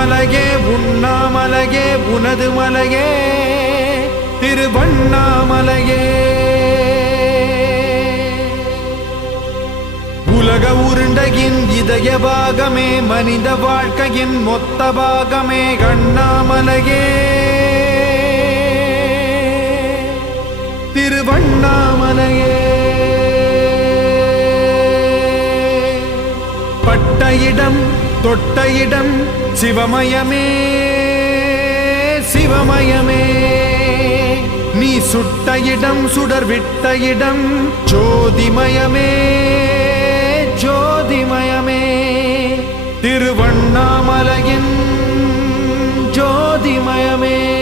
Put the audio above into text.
உண்ணாமலையே உண்ணாமலையே உனது மலையே திருவண்ணாமலையே. உலக உருண்டையின் இதய பாகமே மனித வாழ்க்கையின் மொத்த பாகமே அண்ணாமலையே திருவண்ணாமலையே. பட்ட இடம் தொட்ட இடம் சிவமயமே சிவமயமே. நீ சுட்ட இடம் சுடர் விட்ட இடம் ஜோதிமயமே ஜோதிமயமே. திருவண்ணாமலையின் ஜோதிமயமே.